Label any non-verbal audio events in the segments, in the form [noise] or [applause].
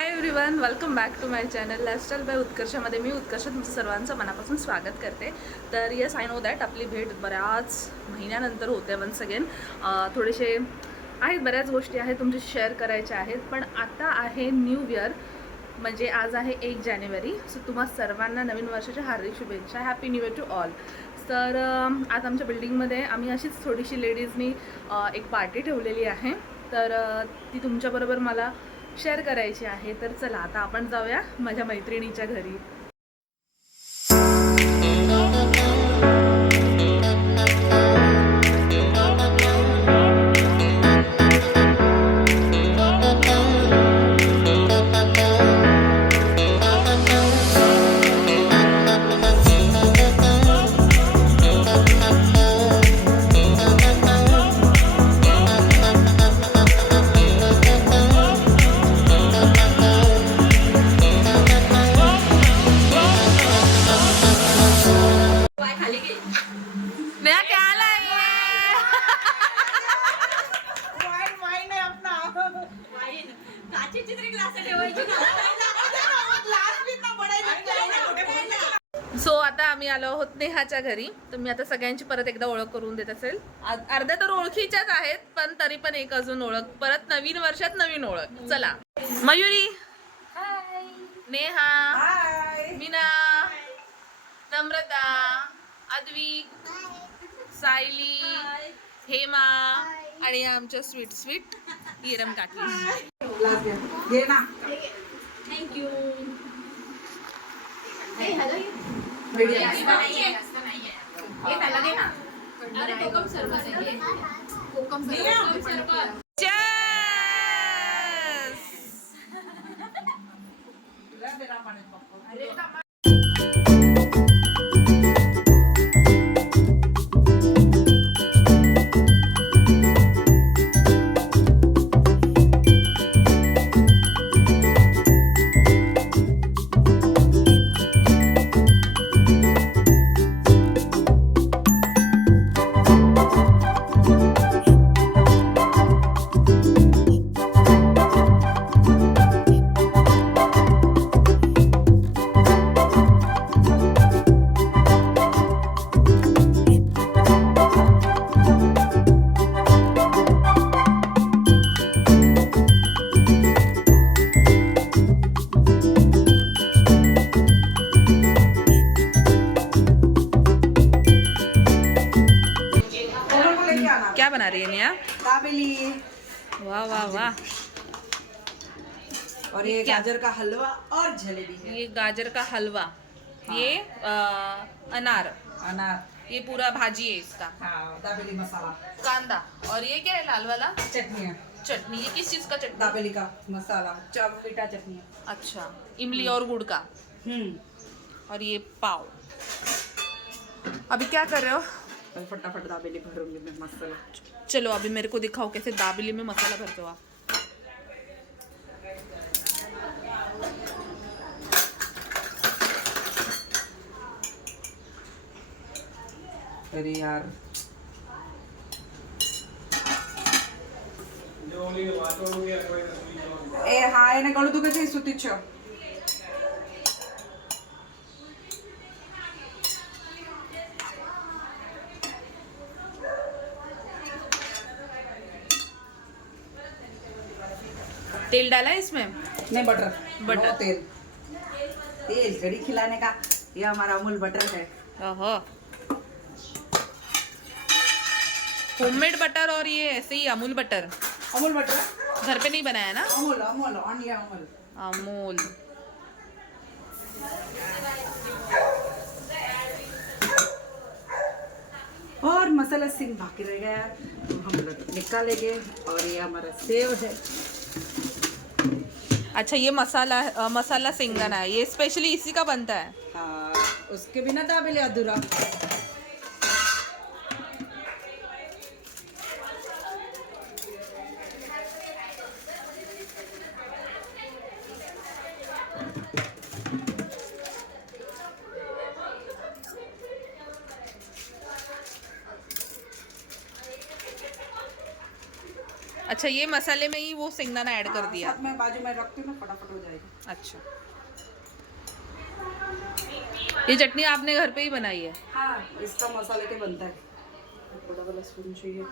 Hi everyone welcome back to my channel lifestyle by उत्कर्षामध्ये मी उत्कर्ष तुमचं सर्वांचं मनापासून स्वागत करते. तर येस आय नो दॅट आपली भेट बऱ्याच महिन्यानंतर होते वन्स अगेन थोडेसे आहेत बऱ्याच गोष्टी आहेत तुमच्याशी शेअर करायच्या आहेत पण आता आहे न्यू इयर म्हणजे आज आहे एक जानेवारी. सो तुम्हा सर्वांना नवीन वर्षाच्या हार्दिक शुभेच्छा happy new year to all तर आज आमच्या बिल्डिंगमध्ये आम्ही अशीच थोडीशी लेडीजनी एक पार्टी ठेवलेली आहे. तर ती तुमच्याबरोबर मला शेअर करायची आहे तर चला आता आपण जाऊया माझ्या मैत्रिणीच्या घरी. नेहाच्या घरी. तर मी आता सगळ्यांची परत एकदा ओळख करून देत असेल. अर्ध्या तर ओळखीच्याच आहेत पण तरी पण एक अजून ओळख. परत नवीन वर्षात नवीन ओळख. चला. मयुरी. नेहा. हाय मीना. नम्रता. अद्विक सायली. हेमा. आणि आमच्या स्वीट स्वीट इरम काकी. ग्लास घे. घे ना कोकम आहे कोकम सरबत बना रही है दाबेली। वाह वाह वाह। और ये गाजर का हलवा और जलेबी ये गाजर का हलवा। ये अ, अनार। अनार। ये पूरा भाजी है इसका। हाँ दाबेली मसाला। कांदा। और ये क्या है लाल वाला? चटनी है। चटनी। ये किस चीज़ का चटनी? दाबेली का मसाला। चॉकलेटा चटनी है। अच्छा इमली और गुड़ का? हम्म। और ये पाव। अभी क्या कर रहे हो? फटाफट दाबेली भरूंगी मैं मसाला चलो अभी मेरे को दिखाओ कैसे दाबेली में मसाला भरते हो आप. अरे यार. ए हाय ने कळू तू कशी सुतीच तेल डाला है इसमें? नहीं बटर बटर। तेल. तेल घड़ी खिलाने का ये हमारा अमूल बटर है। ओहो। होममेड बटर और ये ऐसे ही अमूल बटर अमूल बटर घर पे नहीं बनाया ना? अमूल अमूल ऑनली अमूल। अमूल। और मसाला सिंह बाकी रह गया हम लोग निकालेंगे और ये हमारा सेव है। अच्छा ये मसाला अ, मसाला सिंगन है। ये स्पेशली इसी का बनता है। हाँ, उसके बिना दाबेली अधूरा अच्छा ये मसाले में ही वो सिंगदाना ऐड कर हाँ, दिया। मैं बाजू में रखती हूँ फटाफट हो जाएगा। अच्छा। ये चटनी आपने घर पे ही बनाई है? हाँ इसका मसाले के बनता है। बड़ा वाला स्पून चाहिए।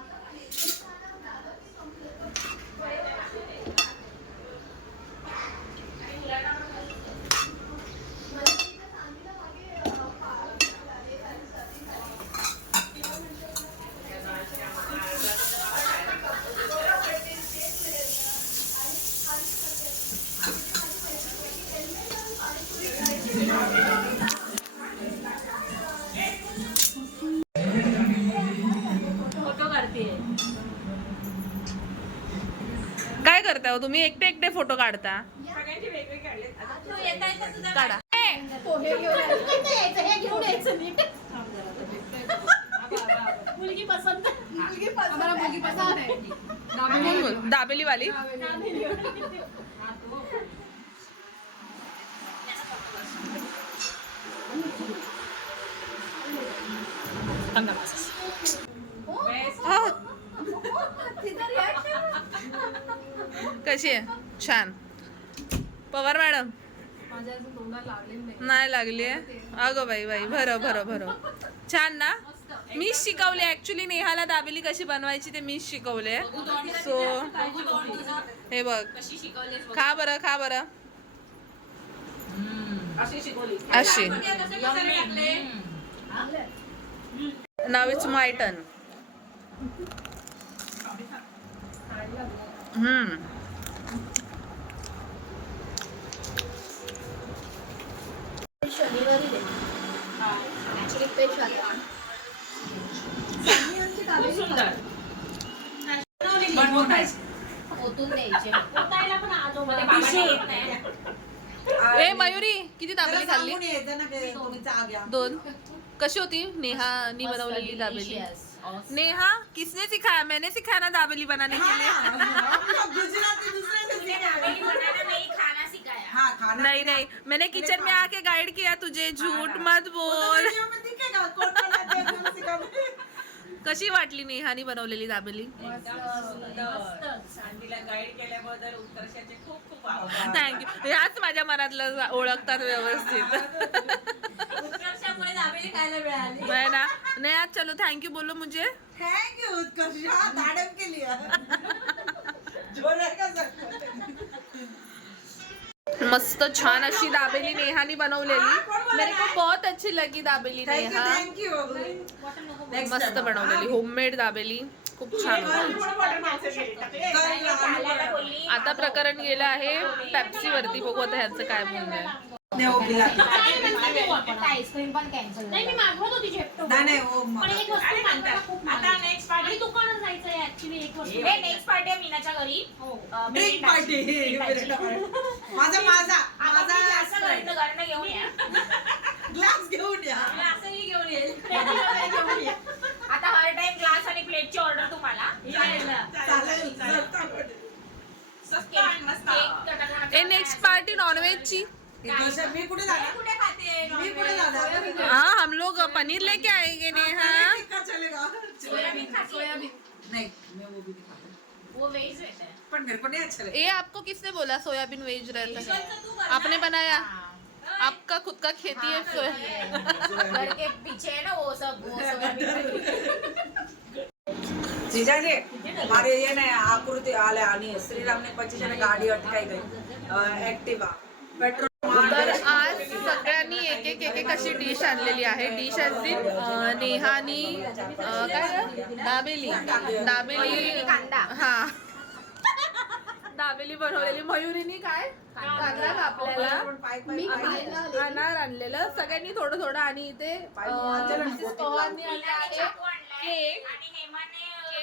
हो तुम्ही एकटे एकटे फोटो काढता. सगळ्यांचे वेगवेगळे काढले तू येता येता तुझा? काढा. पोहे घेऊन यायचं हे घेऊन यायचं नीट. [laughs] मुलगी पसंत. मुलगी पसंत मुलगी पसंत आहे. बोल बोल दाबेली वाली हा. कशी आहे? छान. पवार मॅडम? नाही. लागली आहे? अगं बाई बाई भरं भरं भरं छान ना? मीच शिकवले. ऍक्च्युली नेहाला दाबेली कशी बनवायची ते मीच शिकवले. सो हे बघ. खा बरं खा बरं. अशी. नाव इट्स माय टर्न. हम्म. कशी होती? नेहा नी बनवलेली दाबेली. नेहा किसने सिखाया? मैंने सिखाया ना दाबेली बनाने के लिए. [laughs] नहीं नहीं मैंने किचन में आके गाइड किया तुझे झूठ मत बोल. कशी वाटली नेहानी बनवलेली दाबेली? थँक्यू ह्याच माझ्या मनातलं ओळखतात व्यवस्थित. मैं ना? नहीं आज चलो थैंक यू बोलो मुझे. Thank you Utkarsha. मैडम मस्त छान अशी दाबेली नेहानी बनवलेली. मेरे को बहुत अच्छी लगी दाबेली नेहा. थैंक यू मस्त बनवलेली होममेड दाबेली. खूप छान होती. आता प्रकरण गेलं आहे पेप्सी वरती. बघू आता ह्यांचं काय म्हणणं आहे. आईस्क्रीम पण कॅन्सल नाही ऍक्च्युली एक हे नेक्स्ट पार्टी आहे मीनाच्या घरी. हो. अं, ड्रिंक मिरिंडाची. पार्टी माझा माझा आता तुम्ही असं घरनं घरनं घेऊन या. [laughs] ग्लास घेऊन या. [laughs] मी असंही घेऊन येईल. [laughs] घेऊन या. आता हर टाइम ग्लास आणि प्लेटची ऑर्डर तुम्हाला. चालेल ए नेक्स्ट पार्टी नॉनव्हेजची उत्कर्षा मी कुठे जाणार? कुठे खाते? मी कुठे जाणार? हाँ हम लोग पनीर लेके आएंगे नेहा सोयाबीन खाते. नहीं मैं वो भी नहीं वो व्हेज रहता है पर मेरे को नहीं अच्छा लगता। ये आपको किसने बोला? सोयाबीन वेज रहता है। आपने बनाया? आपका खुद का खेती है सोया घर के पीछे है ना वो सब वो सोयाबीन। जीजा जी हमारे ये ना पच्चीस गाडी अटकाई गई ऍक्टिवा पेट्रोल आज एक एक एक एक अशी डिश आणलेली आहे. डिश असतील अं, नेहानी काय? दाबेली. दाबेली हा. दाबेली बनवलेली. मयुरीनी काय? कांदा कापलेला. अनार आणलेलं. सगळ्यांनी थोडं थोडं आणि इथे अं, मिसेस पवारनी आणलं आहे. केक. आणि हेमाने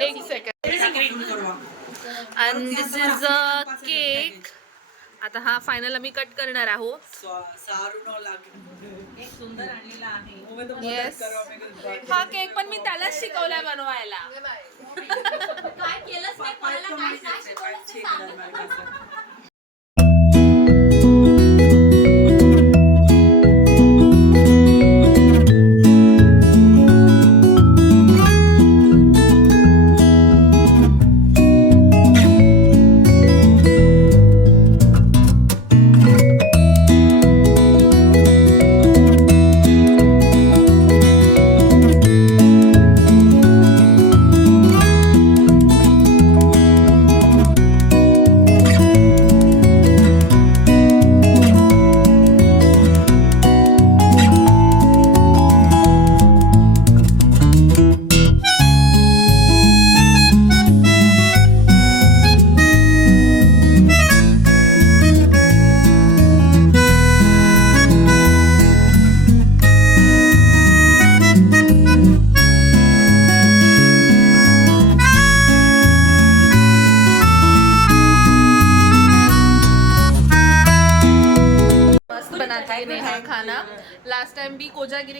एक second and this is a cake आता हा फायनल आम्ही कट करणार आहोत एक सुंदर आणलेला आहे येस हा केक पण मी त्यालाच शिकवलाय बनवायला काय केलंच नाही कोणाला काय नाही शिकवलं ते सांगितलं.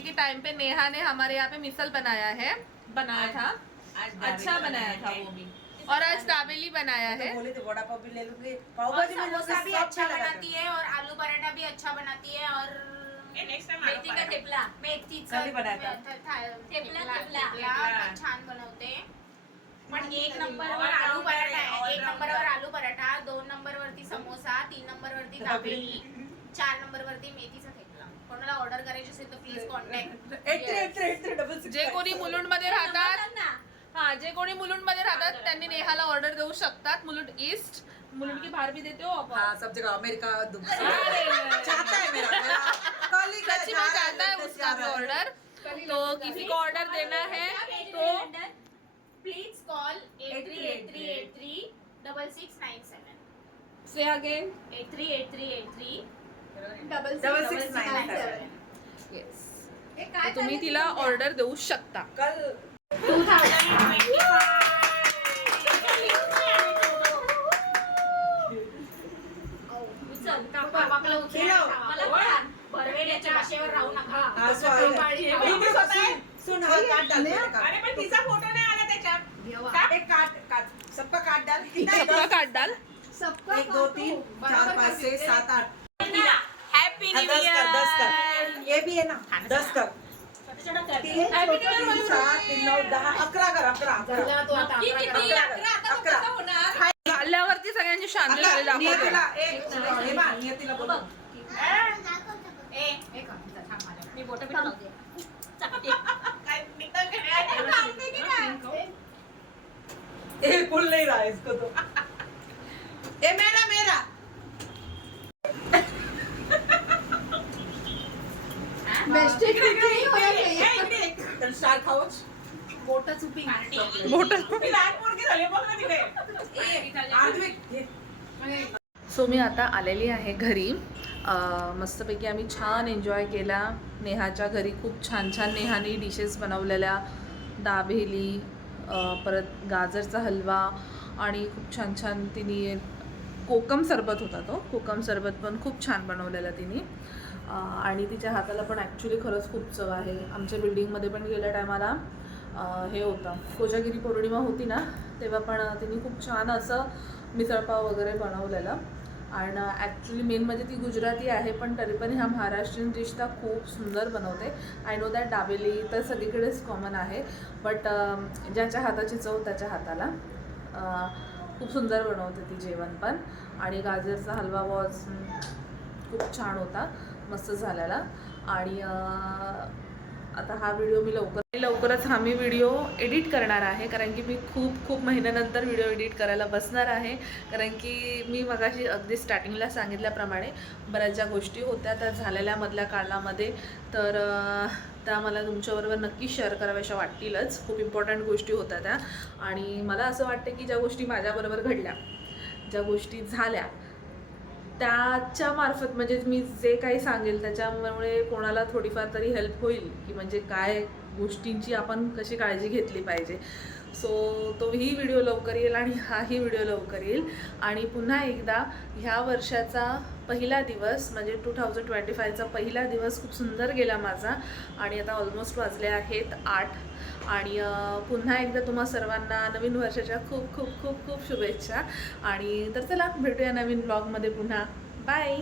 के टाइम पे नेहा ने हमारे यहाँ पे मिसल बनाया है। बनाया था। अच्छा बनाया था वो भी। और आज दाबेली बनाया है। बोले थे वड़ा पाव भी ले लूँगी। पाव भाजी में समोसा भी अच्छा बनाती है और आलू पराठा भी अच्छा बनाती है और मेथी का थेपला मेथीचं कधी बनायचा? थ- थ- थेपला, थेपला थेपला. थेपला पण छान बनवते पण एक नंबरवर आलू पराठा आहे. एक नंबरवर आलू पराठा दोन नंबर वरती समोसा तीन नंबर वरती दाबेली [laughs] चार नंबर वरती मेथीचा थेपला कोणाला ऑर्डर करायची असेल तर please contact eight three eight three eight three double six जे कोणी मुलुंडमध्ये राहतात हाँ जे कोणी मुलुंडमध्ये राहतात त्यांनी नेहाला ऑर्डर देऊ शकतात. मुलुंड ईस्ट मुलुंड की बाहर भी देते हो आप हाँ सब जगह अमेरिका दुबई. चाहता है मेरा में उसका। ऑर्डर तो किसी को ऑर्डर देना है तो please call eight three eight three eight three double six nine seven say again eight three eight three eight three. Double nine seven. Yes हे काय तुम्ही तिला ऑर्डर देऊ शकता. कल. टू थाउजंड आशेवर राहू नका हाँ, सो आएगा। बीबी सुन, सुन हाँ काट डाल मेरे का। अरे पण तिचा फोटो नाही आला त्याच्यात एक काट काट सबका काट डाल कितना है? सबका काट डाल सबका एक दो तीन चार पाँच छह सात आठ हॅपी हाँ, दस कर दस कर ये भी है ना दस कर तीन तीन चार तीन नऊ दहा अकरा कर अकरा अकरा. अकरा कर, अकरा चालल्यावरती सगळ्यांची शांती झाली अकरा दाखवते नियतीला एक हे बा नियतीला बोल मी बोट ए पुल नहीं रहा इसको तो. ए मेरा मेरा. मिस्टेक नहीं होना चाहिए तर स्टार सो मी आता आलेली आहे घरी. मस्तपैकी आम्ही छान एन्जॉय केला. नेहाच्या घरी खूप छान छान नेहाने डिशेस बनवलेल्या. दाबेली अं, परत गाजरचा हलवा आणि खूप छान छान तिने कोकम सरबत होता तो. कोकम सरबत पण खूप छान बनवलेला तिने. आणि तिच्या हाताला पण ॲक्च्युली खरंच खूप चव आहे. आमच्या बिल्डिंगमध्ये पण गेल्या टायमाला हे होतं. कोजागिरी पौर्णिमा होती ना तेव्हा पण तिने खूप छान असं मिसळपाव वगैरे बनवलेलं. आणि ॲक्च्युली मेन म्हणजे ती गुजराती आहे पण तरी पण ह्या महाराष्ट्रीयन डिश त्या खूप सुंदर बनवते. आय नो दॅट दाबेली तर सगळीकडेच कॉमन आहे बट ज्याच्या हाताची चव त्याच्या हाताला. खूप सुंदर बनवते ती जेवण पण. आणि गाजरचा हलवा वॉज खूप छान होता मस्त झालेला. आणि आता हा व्हिडिओ मी लवकर लवकरच हा मी व्हिडिओ एडिट करणार आहे कारण की मी खूप खूप महिन्यानंतर व्हिडिओ एडिट करायला बसणार आहे. कारण की मी मगाशी अगदी स्टार्टिंगला सांगितल्याप्रमाणे बऱ्याच ज्या गोष्टी होत्या त्या झालेल्या मधल्या काळामध्ये. तर त्या मला तुमच्याबरोबर नक्की शेअर कराव्याशा वाटतीलच. खूप इम्पॉर्टंट गोष्टी होत्या त्या. आणि मला असं वाटतं की ज्या गोष्टी माझ्याबरोबर घडल्या ज्या गोष्टी झाल्या त्याच्या मार्फत म्हणजे मी जे काही सांगेल त्याच्यामुळे कोणाला थोडीफार तरी हेल्प होईल की म्हणजे काय गोष्टींची आपण कशी काळजी घेतली पाहिजे. सो तोही व्हिडिओ लवकर येईल आणि हाही व्हिडिओ लवकर येईल. आणि पुन्हा एकदा ह्या वर्षाचा पहिला दिवस म्हणजे टू थाउजंड ट्वेंटी फायचा पहिला दिवस खूप सुंदर गेला माझा. आणि आता ऑलमोस्ट वाजले आहेत आठ. आणि पुन्हा एकदा तुम्हा सर्वांना नवीन वर्षाच्या खूप खूप खूप खूप शुभेच्छा. आणि तर चला भेटूया नवीन ब्लॉगमध्ये पुन्हा. बाय